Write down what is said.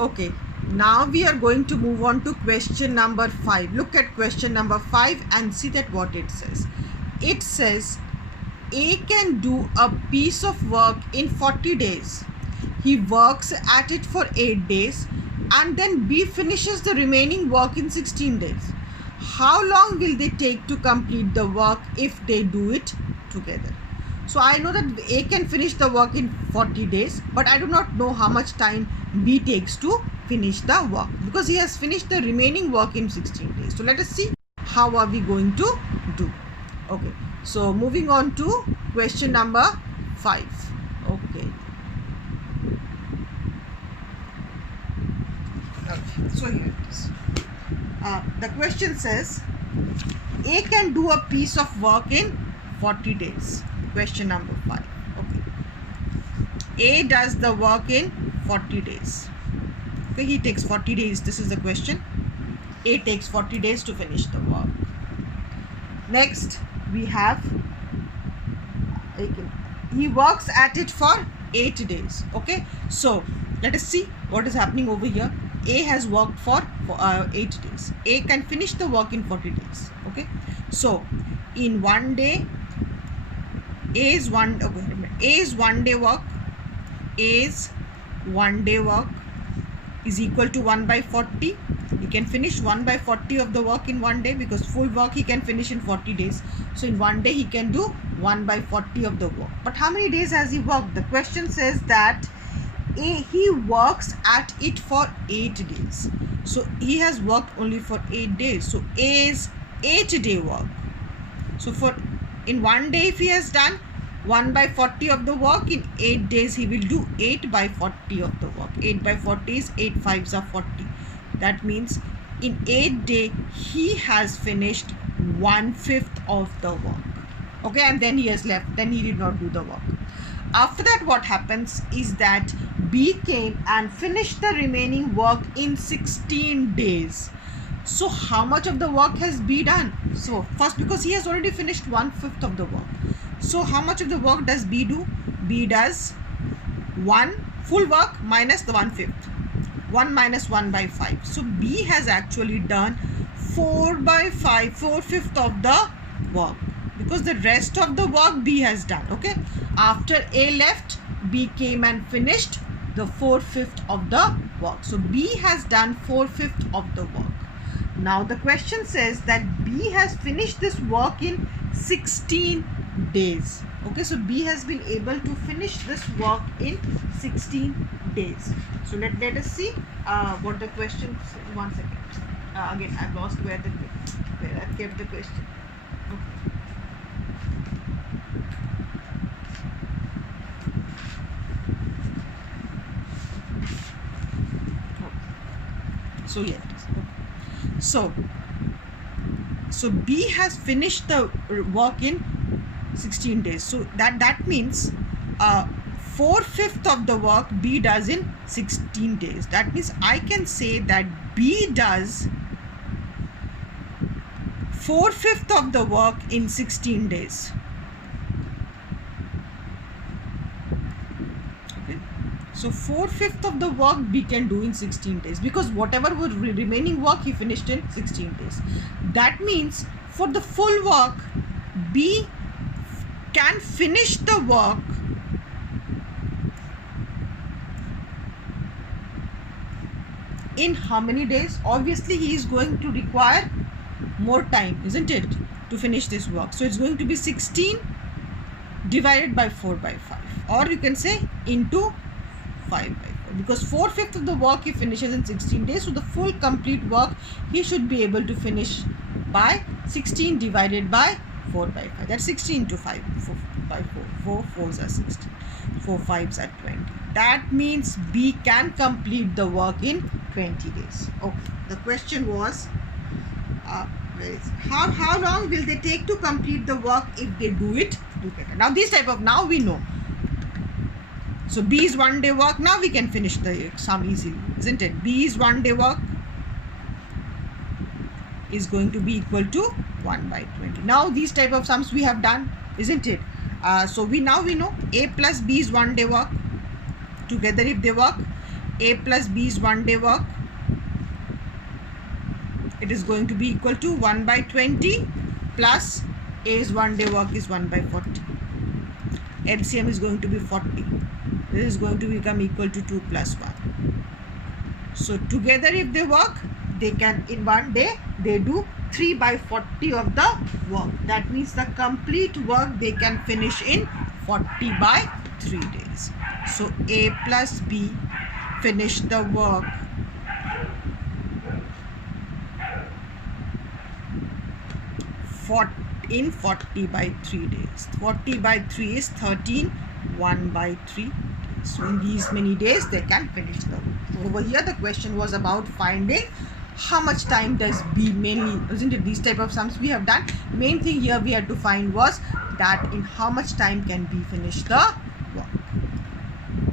Okay, now we are going to move on to question number 5. Look at question number 5 and see that what it says. It says A can do a piece of work in 40 days. He works at it for 8 days and then B finishes the remaining work in 16 days. How long will they take to complete the work if they do it together? So I know that A can finish the work in 40 days, but I do not know how much time B takes to finish the work because he has finished the remaining work in 16 days. So let us see how are we going to do. Okay, so moving on to question number 5. Okay. So here it is. The question says A can do a piece of work in 40 days. Question number 5. Okay. A does the work in 40 days. Okay, he takes 40 days. This is the question. A takes 40 days to finish the work. Next, we have he works at it for 8 days. Okay, so let us see what is happening over here. A has worked for 8 days. A can finish the work in 40 days. Okay, so in one day, A's one day work. A's 1 day work is equal to 1 by 40. He can finish 1 by 40 of the work in 1 day because full work he can finish in 40 days. So in 1 day he can do 1 by 40 of the work. But how many days has he worked? The question says that he works at it for 8 days. So he has worked only for 8 days. So A's 8-day work. So in 1 day if he has done 1 by 40 of the work, in 8 days he will do 8 by 40 of the work. 8 by 40 is 8 5s are 40. That means in 8 days he has finished 1/5 of the work. Okay, and then he has left. Then he did not do the work. After that, what happens is that B came and finished the remaining work in 16 days. So how much of the work has B done? So first, because he has already finished 1/5 of the work. So how much of the work does B do? B does 1 full work minus the 1/5. 1 minus 1 by 5. So B has actually done 4 by 5, 4/5 of the work. Because the rest of the work B has done. Okay. After A left, B came and finished the 4/5 of the work. So B has done 4/5 of the work. Now the question says that B has finished this work in 16 days. Okay, so B has been able to finish this work in 16 days. So let us see what the question. One second. Again, I've lost where I've kept the question. Okay. So yeah. So B has finished the work in 16 days. So that means 4/5 of the work B does in 16 days. That means I can say that B does 4/5 of the work in 16 days. Okay. So 4/5 of the work B can do in 16 days because whatever was remaining work he finished in 16 days. That means for the full work B can finish the work in how many days? Obviously he is going to require more time, isn't it, to finish this work. So it's going to be 16 divided by 4 by 5, or you can say into 5 by 4, because 4/5 of the work he finishes in 16 days. So the full complete work he should be able to finish by 16 divided by 4 by 5. That's 16 to 5 by 4. 4 4s are 16. 4 5s are 20. That means B can complete the work in 20 days. Okay. The question was, how long will they take to complete the work if they do it together? Now this type of, now we know. So B is 1 day work. Now we can finish the sum easily, isn't it? B is 1 day work is going to be equal to 1 by 20. Now these type of sums we have done, isn't it? So we know A plus B is 1 day work. Together if they work, A plus B is 1 day work. It is going to be equal to 1 by 20 plus A's 1 day work is 1 by 40. LCM is going to be 40. This is going to become equal to 2 plus 1. So together if they work, they can in 1 day they do 3 by 40 of the work. That means the complete work they can finish in 40 by 3 days. So A plus B finish the work in 40 by 3 days. 40 by 3 is 13, 1 by 3 days. So in these many days they can finish the work. So over here the question was about finding how much time does B, mainly, isn't it? These type of sums we have done. Main thing here we had to find was that in how much time can B finish the